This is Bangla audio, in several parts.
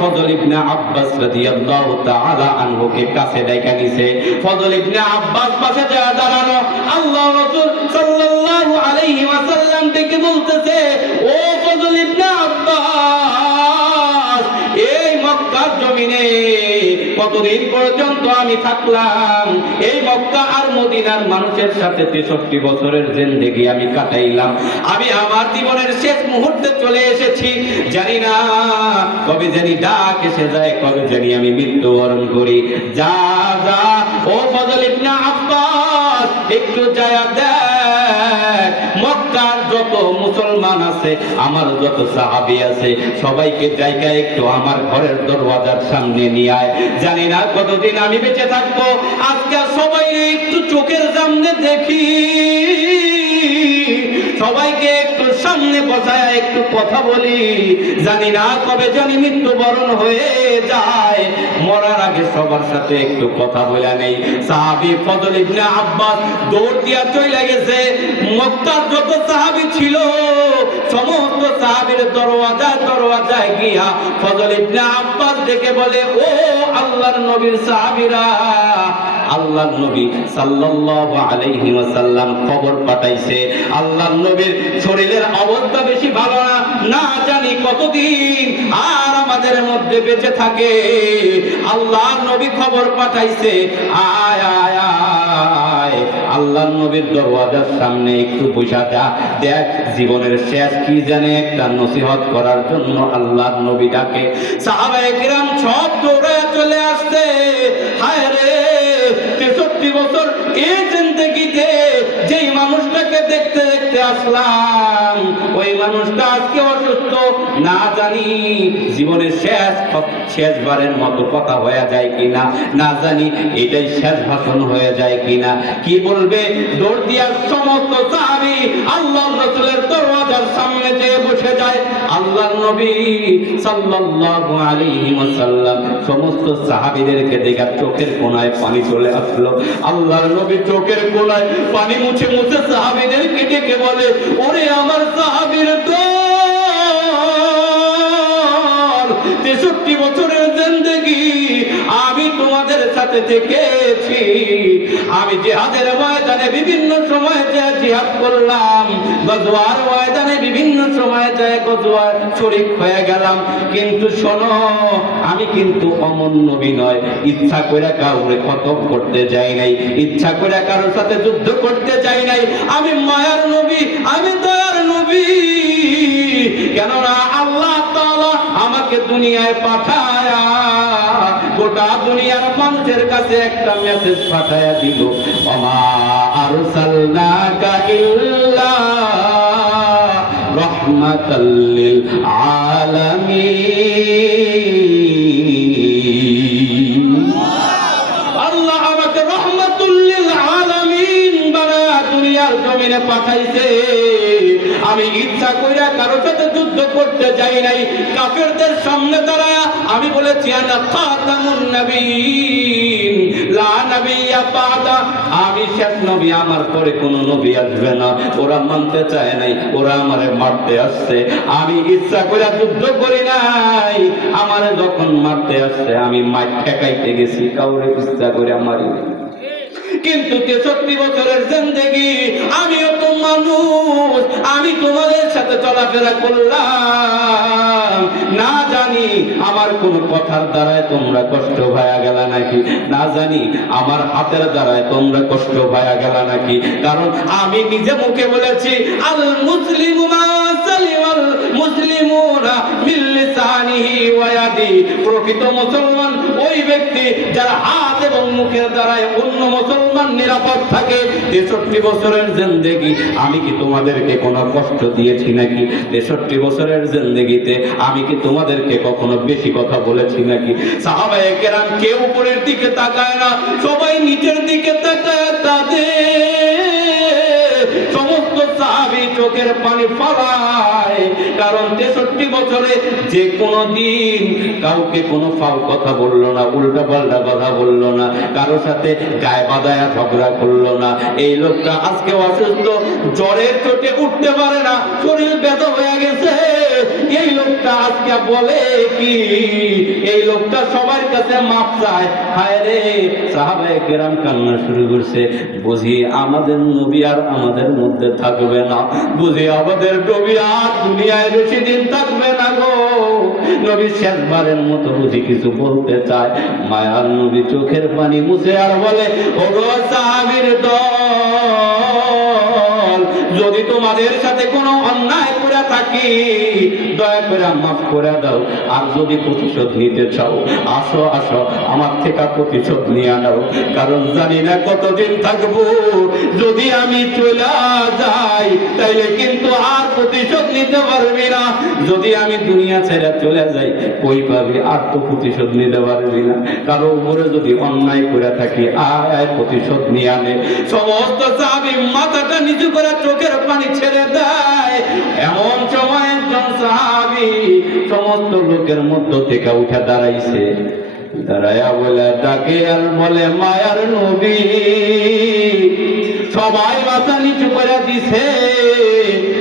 ফজল ইবনে আব্বাস রাদিয়াল্লাহু তাআলা আনহুকে কাছে ডাইকা নিছে। ফজল ইবনে আব্বাস পাশে যায় দাঁড়ানো। আল্লাহর রাসূল সাল্লাল্লাহু আলাইহি ওয়াসাল্লাম থেকে বলতেছে, ও ফজল ইবনে আব্বাস, এই মক্কার জমিনে কতদিন পর্যন্ত আমি থাকলাম? এই মক্কা আর মদিনার মানুষের সাথে 63 বছরের জিন্দেগি আমি কাটাইলাম। আমি আমার জীবনের শেষ মুহূর্তে চলে এসেছি। জানি না কবে জানি ডাক এসে যায়, কবে জানি আমি মৃত্যুবরণ করি। যা যা ও ফজল ইবনে আব্বাস, একটু যায় দেখ মক্কার যত মুসলমান আছে, আমার যত সাহাবী আছে, সবাইকে জায়গায় একটু আমার ঘরের দরওয়াজার সামনে নিয়ে আয়। জানি না কতদিন আমি বেঁচে থাকবো। আজকে সবাই একটু চোখের সামনে দেখি, সবাইকে একটু সামনে বসায় একটু কথা বলি। জানি না কবে জানি মৃত্যুবরণ হয়ে যায়, মরার আগে সবার সাথে একটু কথা বলে নেই। সাহাবী ফজল ইবনে আব্বাস দৌড় দিয়া চলে গেছে। মক্কার যত সাহাবী ছিল সমস্ত সাহাবীর দরওয়াজায় গিয়া ফজল ইবনে আব্বাস ডেকে বলে, ও আল্লাহর নবীর সাহাবীরা, আল্লাহর নবী সাল্লাল্লাহু আলাইহি ওয়াসাল্লাম খবর পাঠাইছে আল্লাহর নবীর শরীরের অবস্থা বেশি ভালো না, না জানি কতদিন আর আমাদের মধ্যে বেঁচে থাকে। আল্লাহর নবী খবর পাঠাইছে, আয় আয় আয় আল্লাহর নবীর দরওয়াজার সামনে একটু বসা যা, দেখ জীবনের শেষ কি জানে একটা নসিহত করার জন্য আল্লাহর নবী ডাকে। সাহাবায়ে কিরাম সব দৌড়ে চলে আসছে। হায় রে, 63 বছর এই জিন্দেগিতে যেই মানুষটাকে দেখতে দেখতে আসলাম, ওই মানুষটা আজকে অসুস্থ। না জানি জীবনের শেষবারের মতো কথা হয়ে যায় কিনা, না জানি এটাই শেষ ভাষণ হয়ে যায় কিনা। কি বলবে? দৌড় দিয়া সমস্ত সাহাবী আল্লাহর রাসূলের দরওয়াজার সামনে যেয়ে বসে যায়। আল্লাহর নবী সাল্লাল্লাহু আলাইহি ওয়াসাল্লাম সমস্ত সাহাবীদেরকে দেখে চোখের কোণায় পানি চলে আসলো। আল্লাহর নবী চোখের কোণায় পানি মুছে মুছে সাহাবীদেরকে ডেকে বলে, ওরে আমার সাহাবীর দল, 63 বছরের জিন্দেগি আমি তোমাদের সাথে থেকেছি। আমি জিহাদের ময়দানে বিভিন্ন সময় জিহাদ করলাম, গজওয়ার ময়দানে বিভিন্ন সময় গজওয়ার শরীক হয়ে গেলাম। কিন্তু শোনো, আমি কিন্তু অমন নবী নয়, ইচ্ছা করে কাউরে খতম করতে যাই নাই, ইচ্ছা করে কারোর সাথে যুদ্ধ করতে যাই নাই। আমি মায়ার নবী, আমি দয়ার নবী। কেননা আল্লাহ তাআলা আমাকে দুনিয়ায় পাঠায়া গোটা দুনিয়ার মানুষের কাছে একটা মেসেজ পাঠায়া দিল, ওমা আরসালনাকা ইল্লা রাহমাতাল লিল আলামিন। আল্লাহ আমাকে রাহমাতুল লিল আলামিন বানায়া দুনিয়ার জমিনে পাঠাইছে। আমি ইচ্ছা কইরা কারোর সাথে যুদ্ধ করতে যাই নাই। কাফেরদের সামনে দাঁড়ায়া আমি বলেছি, আনা খাতামুন নবীন লা নবিয়্যা বাদা, আমি শেষ নবী, আমার পরে কোনো নবী আসবে না। ওরা মানতে চায় নাই, ওরা আমারে মারতে আসছে। আমি ইচ্ছা কইরা যুদ্ধ করি নাই, আমারে যখন মারতে আসছে আমি মার ঠেকাইতে গেছি, কাউরে ইচ্ছা করে মারি নাই। কিন্তু 63 বছরের জিন্দেগি আমিও তো মানুষ, আমি তোমাদের সাথে চলাফেরা করলাম। না জানি আমার কোন কথার দ্বারায় তোমরা কষ্ট ভায়া গেলা নাকি, না জানি আমার হাতের দ্বারায় তোমরা কষ্ট ভায়া গেলা নাকি। কারণ আমি নিজে মুখে বলেছি, আল মুসলিমু মা সালিমাল মুসলিমুনা মিন লিসানিহি ওয়া ইয়াদি, প্রকৃত মুসলমান ওই ব্যক্তি যার হাত এবং মুখের দ্বারায় অন্য মুসলমান নিরাপদ থাকে। 63 বছরের জিন্দেগি আমি কি তোমাদেরকে কোনো কষ্ট দিয়েছি নাকি? 63 বছরের জিন্দেগিতে আমি কি তোমাদেরকে কখনো বেশি কথা বলেছি নাকি? সাহাবায়ে কেরাম কেউ উপরের দিকে তাকায় না, সবাই নিচের দিকে তাকায়। তাদের সমস্ত সাহাবী চোখের পানি ফলায় যায়, কারণ 63 বছরে যে কোনো দিন কাউকে কোনো ফাও কথা বললো না, উল্টা পাল্টা কথা বললো না, কারো সাথে গায়ে বাঁধায়া ঝগড়া করলো না। এই লোকটা আজকে অসুস্থ, জ্বরের চোটে উঠতে পারে না, শরীর ব্যথা হয়ে গেছে। এই লোকটা আজকে বলে কি, এই লোকটা সবার কাছে মাপ চায়। হায় রে, সাহাবায়ে কেরাম কান্না শুরু করছে, বুঝি আমাদের নবী আর আমাদের মধ্যে থাকবে না, বুঝি আমাদের নবী আর দুনিয়ায় বেশি দিন থাকবে না গো। নবী শেষবারের মতো বুঝি কিছু বলতে চায়, মায়ার নবী চোখের পানি মুছে আর বলে, ওগো সাহাবীর দল, যদি তোমাদের সাথে কোনো অন্যায় করে থাকি দয়া করে মাফ করে দাও, আর যদি প্রতিশোধ নিতে চাও আসো আসো আমার থেকে প্রতিশোধ নিয়ে নাও, কারণ জানি না কতদিন থাকবো। যদি আমি চলে যাই তাইলে কিন্তু আর প্রতিশোধ নিতে পারবি না, যদি আমি দুনিয়া ছেড়ে চলে যাই কই পাবি আর তো প্রতিশোধ নিতে পারবি না। কারো উপরে যদি অন্যায় করে থাকি আয় প্রতিশোধ নিয়ে আনে। সমস্ত সাহাবী মাথাটা নিচু করে চোখের পানি ছেড়ে দেয়। এমন সময় একজন সাহাবী সমস্ত লোকের মধ্য থেকে উঠে দাঁড়াইছে, দাঁড়ায়া বলে ডাকে আর বলে, মায়ার নবী। সবাই মাথা নিচু করে দিছে,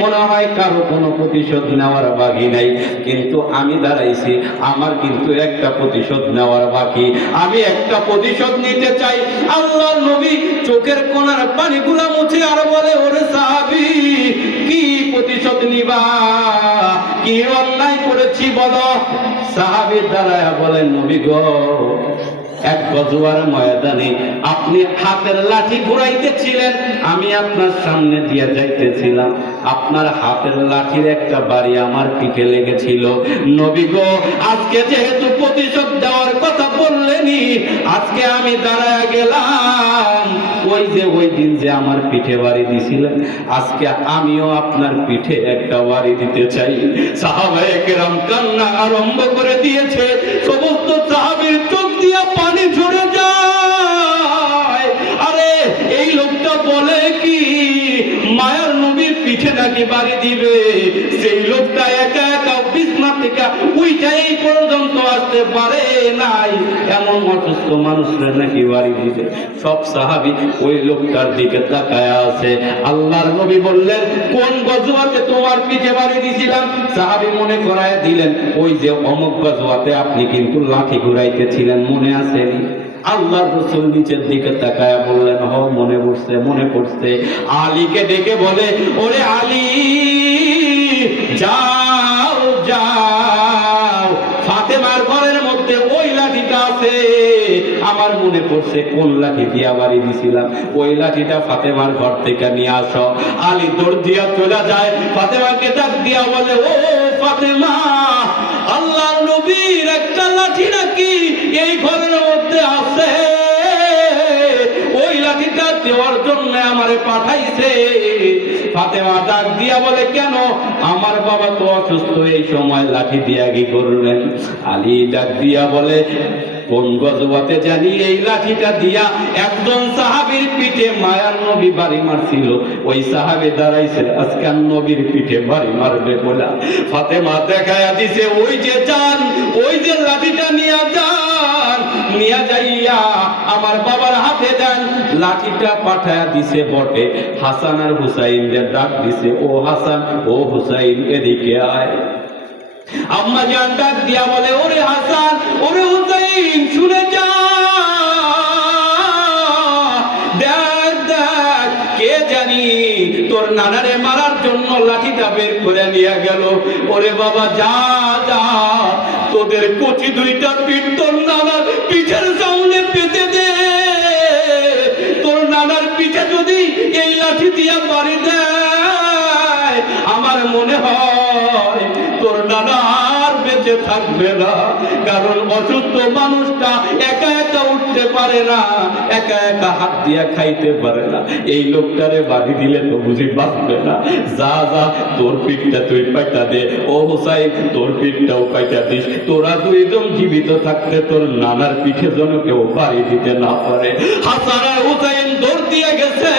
মনে হয় কারো কোনো প্রতিশোধ নেওয়ার বাকি নাই, কিন্তু আমি দাঁড়াইছি, আমার কিন্তু একটা প্রতিশোধ নেওয়ার বাকি, আমি একটা প্রতিশোধ নিতে চাই। আল্লাহর নবী চোখের কোণার পানিগুলা মুছে আর বলে, ওরে সাহাবী, কি প্রতিশোধ নিবা, কি অন্যায় করেছি বলো। সাহাবী দাঁড়ায়া বলেন, নবী গো, এক গজওয়ার ময়দানে আপনি হাতের লাঠি ঘুরাইতেছিলেন, আমি আপনার সামনে দিয়ে যাইতেছিলাম, আপনার হাতের লাঠির একটা বাড়ি আমার পিঠে লেগেছিল। নবী গো, আজকে যেহেতু প্রতিশোধ দেওয়ার কথা বললেনি, আজকে আমি দাঁড়ায় গেলাম, ওই দিন যে আমার পিঠে বাড়ি দিছিলেন, আজকে আমিও আপনার পিঠে একটা বাড়ি দিতে চাই। সাহাবায়ে কেরাম কান্না আরম্ভ করে দিয়েছে, সমস্ত সাহাবীর চোখ দিয়ে পানি ঝরে যায়। আরে এই লোকটা বলে কি, মায়ার নবীর পিঠে নাকি বাড়ি দিবে, সেই লোকটা একা একা বিছনা থেকে উইঠা এই পর্যন্ত আসতে পারে নাই, এমন অসুস্থ মানুষরা নাকি বাড়ি দিবে। সব সাহাবী ওই লোকটার দিকে তাকায়া আছে। আল্লাহর নবী বললেন, কোন গজওয়াতে তোমার পিঠে বাড়ি দিয়েছিলাম? সাহাবী মনে করায় দিলেন, ওই যে অমুক গজওয়াতে আপনি কিন্তু লাঠি ঘুরাইতেছিলেন, মনে আছে? আল্লাহর রাসূল নিচের দিকে তাকায়া বললেন, হ মনে পড়ছে। আলীকে ডেকে বলে, ওরে আলী, যাও যাও, ফাতেমার ঘরের মধ্যে ওই লাঠিটা আছে, আমার মনে পড়ছে কোন লাঠি দিয়া বাড়ি দিছিলাম, ওই লাঠিটা ফাতেমার ঘর থেকে নিয়ে আসো। আলী দৌড় দিয়া চলে যায়, ফাতেমাকে ডাক দিয়া বলে, ও ফাতেমা, আল্লাহর নবীর একটা লাঠি নাকি এই ঘরের মধ্যে আছে, ওই লাঠিটা দেওয়ার জন্য আমারে পাঠাইছে। ফাতেমা ডাক দিয়া বলে, কেন? আমার বাবা তো অসুস্থ, এই সময় লাঠি দিয়া কি করবেন? আলী ডাক দিয়া বলে, কোন গজওয়াতে জানি এই লাঠিটা দিয়া একজন সাহাবীর পিঠে মায়ার নবী বাড়ি মারছিল, ওই সাহাবী দাঁড়াইছে আজকে নবীর পিঠে বাড়ি মারবে বলে। ফাতেমা দেখায়া দিছে, ওই যে যান, ওই যে লাঠিটা নিয়ে যান, নিয়ে যাইয়া আমার বাবার হাতে দেন। লাঠিটা পাঠায়া দিছে বটে, হাসান আর হুসাইনদের ডাক দিছে, ও হাসান ও হুসাইন এদিকে আয়। আম্মা জান ডাক দিয়া বলে, ওরে হাসান ওরে হুসাইন, শুনে যা, দেখ দেখ, কে জানি তোর নানারে মারার জন্য লাঠিটা বের করে নিয়ে গেল। ওরে বাবা, যা যা, তোদের কচি দুইটা পিঠ তোর নানার পিঠের সামনে পেতে দে, তোর নানার পিঠে যদি এই লাঠি দিয়া বাড়ি দেয়, আমার মনে হয় তোর নানা আর বেঁচে থাকবে না, কারণ অসুস্থ মানুষটা একা একা উঠতে পারে না, একা একা হাত দিয়া খাইতে পারে না, এই লোকটারে বাড়ি দিলে তো বুঝি বাঁচবে না। যা যা, তোর পিঠটা তুই পাইটা দে, ও হুসাইন তোর পিঠটাও পাইটা দিস, তোরা দুইজন জীবিত থাকতে তোর নানার পিঠে যেন কেউ বাড়ি দিতে না পারে। হাসান আর হুসাইন দৌড় দিয়ে গেছে,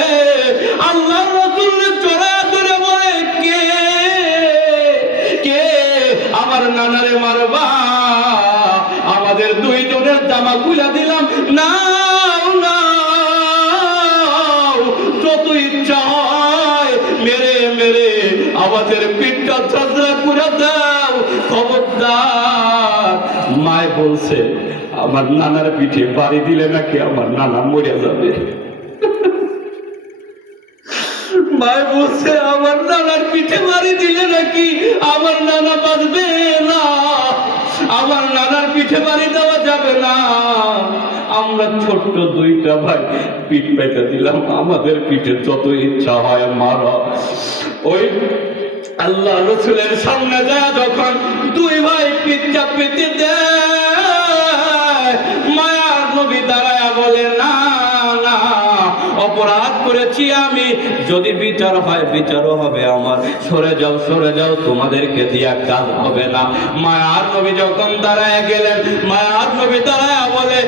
আল্লাহর রাসূল চড়া ধরে বলে, কে জামা খুলে দিলাম, নাও নাও, যত ইচ্ছা হয় মেরে মেরে আমাদের পিঠটা ঝাঁঝরা করে দাও, খবরদার। মায় বলছে আমার নানার পিঠে বাড়ি দিলে নাকি আমার নানা মরে যাবে। মায় বলছে আমার নানার পিঠে বাড়ি দিলে নাকি আমার নানা বাঁচবে না, আমার নানার পিঠে বাড়ি দেওয়া যাবে না। আমরা ছোট্ট দুইটা ভাই পিঠ পেতে দিলাম, আমাদের পিঠে যত ইচ্ছা হয় মারা। ওই আল্লাহ রসুলের সামনে যায় যখন দুই ভাই পিঠ চাপিতে দেয়, মায়ার নবী দাঁড়ায় বলে না না, অপরাধ করেছি আমি, যদি বিচার হয় বিচারও হবে আমার, সরে যাও, তোমাদেরকে দিয়া কাজ হবে না। মায়ার নবী যখন দাঁড়ায় গেলেন, মায়ার নবী দাঁড়ায় বলে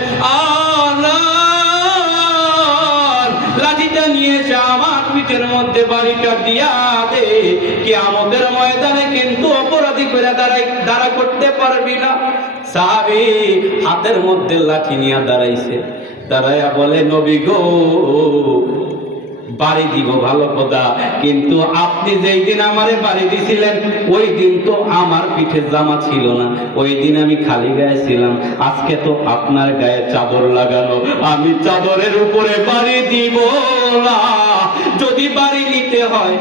লাঠিটা নিয়ে এসে আমার পিঠের মধ্যে বাড়িটা দিয়া দে, কিয়ামতের ময়দানে কিন্তু অপরাধী করে দাঁড়া করতে পারবি না। সাহাবী হাতের মধ্যে লাঠি নিয়ে দাঁড়াইছে, দাঁড়াইয়া বলে নবী গো, বাড়ি দিব ভালো কথা, কিন্তু আপনি যেই দিন আমারে বাড়ি দিছিলেন ওই দিন তো আমার পিঠে জামা ছিল না, ওই দিন আমি খালি গায়ে ছিলাম, আজকে তো আপনার গায়ে চাদর লাগানো, আমি চাদরের উপরে বাড়ি দিব না। যদি বাড়ি নিতে হয়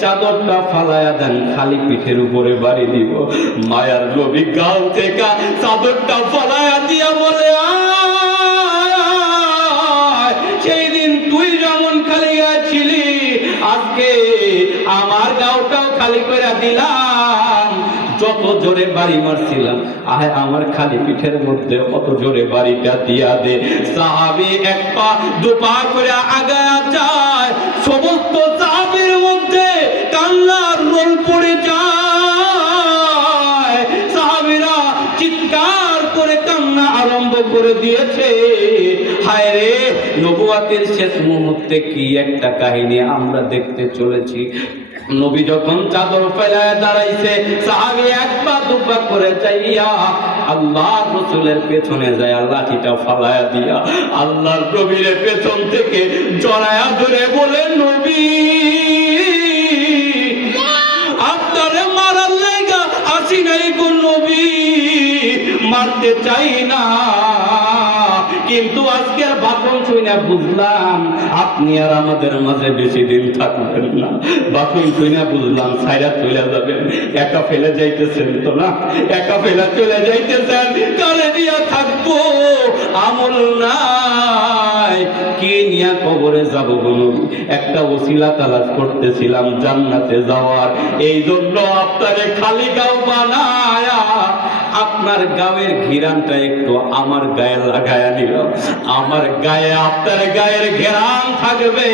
চাদরটা ফালায়া দেন, খালি পিঠের উপরে বাড়ি দিব। মায়ার নবী গাল থেকে চাদরটা ফালায়া দিয়া বলে সেই দিন তুই যেমন খালি ছিলি, আজকে আমার গাওটাও খালি করে দিলাম। যত জোরে বাড়ি মারছিলাম, আয় আমার খালি পিঠের মধ্যে অত জোরে বাড়িটা দিয়া দে। সাহাবী এক পা দু পা করে আগায়া যায়, সমস্ত সাহাবীর মধ্যে কান্নার রোল পড়ে যায়। সাহাবীরা চিৎকার করে কান্না আরম্ভ করে দিয়েছে। হায় রে, নবুয়তের শেষ মুহূর্তে কি একটা কাহিনী আমরা দেখতে চলেছি। নবী যখন চাদর ফেলায় দাঁড়াইছে, সাহাবী এক পা দু পা করে যাইয়া আল্লাহর রাসূলের পেছনে যায়, লাঠিটা ফালায়া দিয়া আল্লাহর নবীর পেছন থেকে জড়ায়া ধরে বলে নবী, আপনারে মারার লাগা আসি নাই গো নবী, মারতে চাই না, কিন্তু আজকের ভাষণ শুনে বুঝলাম আপনি আর আমাদের মাঝে বেশি দিন থাকবেন না। ভাষণ শুনে বুঝলাম ছাইরা চলে যাবেন, একা ফেলে যাইতেছেন তো না, একা ফেলে চলে যাইতেছেন, কারে দিয়া থাকবো, আমল নাই, কি নিয়ে কবরে যাবো বলুন। একটা ওসিলা তালাশ করতেছিলাম জান্নাতে যাওয়ার, এই জন্য আপনারে খালি গাও বানায়া আপনার গায়ের ঘিরানটা একটু আমার গায়ে লাগায়া নিলাম, আমার গায়ে আপনার গায়ের ঘেরান থাকবে।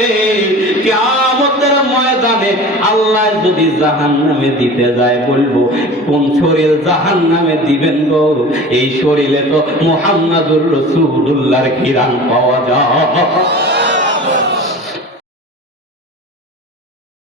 কিয়ামতের ময়দানে আল্লাহ যদি জাহান্নামে দিতে যায় বলবো কোন শরীর জাহান্নামে দিবেন গো, এই শরীরে তো মুহাম্মাদুর রাসূলুল্লাহর ঘিরান পাওয়া যায়।